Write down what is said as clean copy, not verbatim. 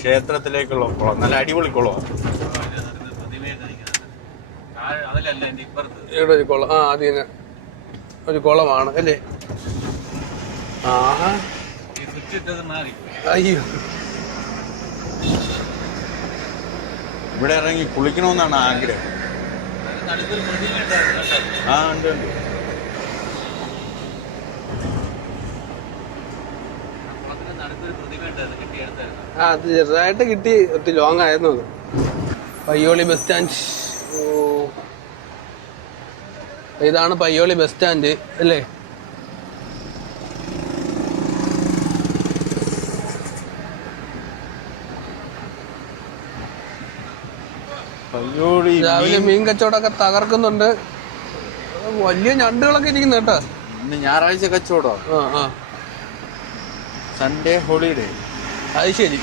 ക്ഷേത്രത്തിലേക്കുള്ള കുളം. നല്ല അടിപൊളി കുളമാണ്. ഇവിടെ ഒരു കുളം. അതിന് ഒരു കുളമാണ് അല്ലേ? ആഹാ, അയ്യോ, ഇവിടെ ഇറങ്ങി കുളിക്കണമെന്നാണ് ആഗ്രഹം. ഉണ്ട് ഉണ്ട്. അത് ചെറുതായിട്ട് കിട്ടി. ഒത്തിരി ലോങ് ആയിരുന്നു അത്. Payyoli bus stand. ഇതാണ് പയ്യോളി ബസ് സ്റ്റാൻഡ് അല്ലേ? രാവിലെ മീൻ കച്ചവടമൊക്കെ തകർക്കുന്നുണ്ട്. വലിയ ഞണ്ടുകളൊക്കെ ഇരിക്കുന്നു കേട്ടോ. ഇന്ന് ഞായറാഴ്ച കച്ചവടം. Sunday holiday. അത് ശരി.